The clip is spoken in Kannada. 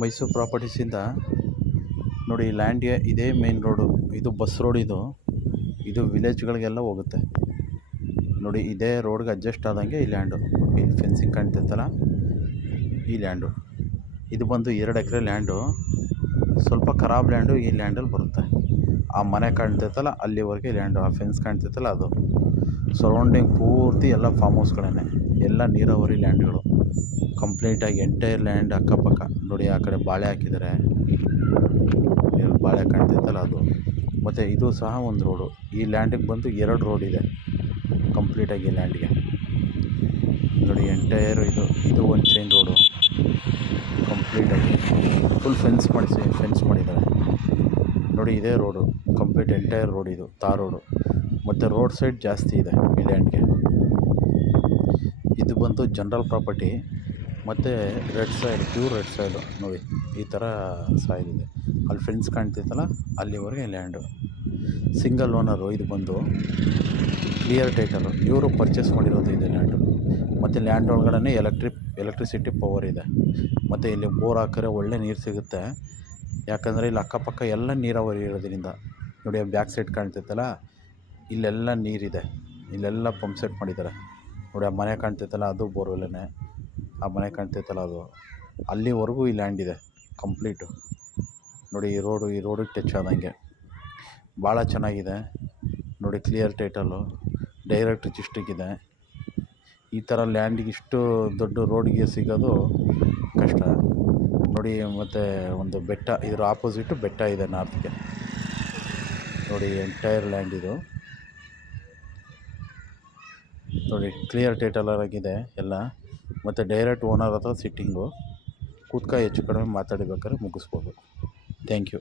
ಮೈಸೂರು ಪ್ರಾಪರ್ಟೀಸಿಂದ ನೋಡಿ, ಈ ಲ್ಯಾಂಡ್ಗೆ ಇದೇ ಮೇನ್ ರೋಡು. ಇದು ಬಸ್ ರೋಡ್. ಇದು ವಿಲೇಜ್ಗಳಿಗೆಲ್ಲ ಹೋಗುತ್ತೆ ನೋಡಿ. ಇದೇ ರೋಡ್ಗೆ ಅಡ್ಜಸ್ಟ್ ಆದಂಗೆ ಈ ಲ್ಯಾಂಡು. ಇಲ್ಲಿ ಫೆನ್ಸಿಂಗ್ ಕಾಣ್ತೈತಲ್ಲ, ಈ ಲ್ಯಾಂಡು. ಇದು ಬಂದು 2 ಎಕರೆ ಲ್ಯಾಂಡು. ಸ್ವಲ್ಪ ಖರಾಬ್ ಲ್ಯಾಂಡು ಈ ಲ್ಯಾಂಡಲ್ಲಿ ಬರುತ್ತೆ. ಆ ಮನೆ ಕಾಣ್ತೈತಲ್ಲ ಅಲ್ಲಿವರೆಗೆ ಲ್ಯಾಂಡು. ಆ ಫೆನ್ಸ್ ಕಾಣ್ತೈತಲ್ಲ ಅದು. ಸರೌಂಡಿಂಗ್ ಪೂರ್ತಿ ಎಲ್ಲ ಫಾರ್ಮ್ ಹೌಸ್ಗಳೇ, ಎಲ್ಲ ನೀರಾವರಿ ಲ್ಯಾಂಡ್ಗಳು. ಕಂಪ್ಲೀಟಾಗಿ ಎಂಟೈರ್ ಲ್ಯಾಂಡ್ ಅಕ್ಕಪಕ್ಕ ನೋಡಿ. ಆ ಕಡೆ ಬಾಳೆ ಹಾಕಿದ್ದಾರೆ, ಬಾಳೆ ಕಾಣ್ತೈತಲ್ಲ ಅದು. ಮತ್ತು ಇದು ಸಹ ಒಂದು ರೋಡು. ಈ ಲ್ಯಾಂಡಿಗೆ ಬಂದು 2 ರೋಡ್ ಇದೆ ಕಂಪ್ಲೀಟಾಗಿ ಲ್ಯಾಂಡ್ಗೆ ನೋಡಿ. ಎಂಟೈರ್ ಇದು ಒಂದು ಚೈನ್ ರೋಡು ಕಂಪ್ಲೀಟಾಗಿ ಫುಲ್ ಫೆನ್ಸ್ ಮಾಡಿದ್ದಾರೆ ನೋಡಿ. ಇದೇ ರೋಡು ಕಂಪ್ಲೀಟ್ ಎಂಟೈರ್ ರೋಡ್. ಇದು ತಾರ್ ರೋಡು. ಮತ್ತು ರೋಡ್ ಸೈಡ್ ಜಾಸ್ತಿ ಇದೆ ಈ ಲ್ಯಾಂಡ್ಗೆ. ಇದು ಬಂದು ಜನರಲ್ ಪ್ರಾಪರ್ಟಿ. ಮತ್ತು red soil, pure red soil ನೋಡಿ. ಈ ಥರ ಸಾಯಿಲ್ ಇದೆ. ಅಲ್ಲಿ ಫೆನ್ಸ್ ಕಾಣ್ತೈತಲ್ಲ ಅಲ್ಲಿವರೆಗೆ ಲ್ಯಾಂಡು. Single owner. ಇದು ಬಂದು ಕ್ಲಿಯರ್ ಟೈಟಲು. ಇವರು ಪರ್ಚೇಸ್ ಮಾಡಿರೋದು ಇದೆ ಲ್ಯಾಂಡು. ಮತ್ತು ಲ್ಯಾಂಡ್ ಒಳಗಡೆ ಎಲೆಕ್ಟ್ರಿಸಿಟಿ ಪವರ್ ಇದೆ. ಮತ್ತು ಇಲ್ಲಿ ಬೋರ್ ಹಾಕಿದ್ರೆ ಒಳ್ಳೆ ನೀರು ಸಿಗುತ್ತೆ. ಯಾಕಂದರೆ ಇಲ್ಲಿ ಅಕ್ಕಪಕ್ಕ ಎಲ್ಲ ನೀರಾವರಿ ಇರೋದ್ರಿಂದ ನೋಡಿ. ಬ್ಯಾಕ್ ಸೈಡ್ ಕಾಣ್ತೈತಲ್ಲ, ಇಲ್ಲೆಲ್ಲ ನೀರಿದೆ. ಇಲ್ಲೆಲ್ಲ ಪಂಪ್ ಸೆಟ್ ಮಾಡಿದ್ದಾರೆ ನೋಡಿ. ಆ ಮನೆ ಕಾಣ್ತೈತಲ್ಲ ಅದು ಬೋರ್ವೆಲ್ಲೇ. ಆ ಮನೆ ಕಾಣ್ತೈತಲ್ಲ ಅದು. ಅಲ್ಲಿವರೆಗೂ ಈ ಲ್ಯಾಂಡ್ ಇದೆ ಕಂಪ್ಲೀಟು ನೋಡಿ. ಈ ರೋಡಿಗೆ ಟಚ್ ಆದಂಗೆ ಭಾಳ ಚೆನ್ನಾಗಿದೆ ನೋಡಿ. ಕ್ಲಿಯರ್ ಟೈಟಲು, ಡೈರೆಕ್ಟ್ ರಿಜಿಸ್ಟ್ರಿಗೆ ಇದೆ. ಈ ಥರ ಲ್ಯಾಂಡಿಗೆ ಇಷ್ಟು ದೊಡ್ಡ ರೋಡಿಗೆ ಸಿಗೋದು ಕಷ್ಟ ನೋಡಿ. ಮತ್ತು ಒಂದು ಬೆಟ್ಟ, ಇದರ ಆಪೋಸಿಟು ಬೆಟ್ಟ ಇದೆ ನಾರ್ತ್ಗೆ ನೋಡಿ. ಎಂಟೈರ್ ಲ್ಯಾಂಡ್ ಇದು ನೋಡಿ. ಕ್ಲಿಯರ್ ಟೈಟಲ್ ಆಗಿದೆ ಎಲ್ಲ. ಮತ್ತು ಡೈರೆಕ್ಟ್ ಓನರ್ ಹತ್ರ ಸಿಟ್ಟಿಂಗು. ಕೂತ್ಕ ಹೆಚ್ಚು ಕಡಿಮೆ ಮಾತಾಡಬೇಕಾದ್ರೆ ಮುಗಿಸ್ಬೋದು. Thank you.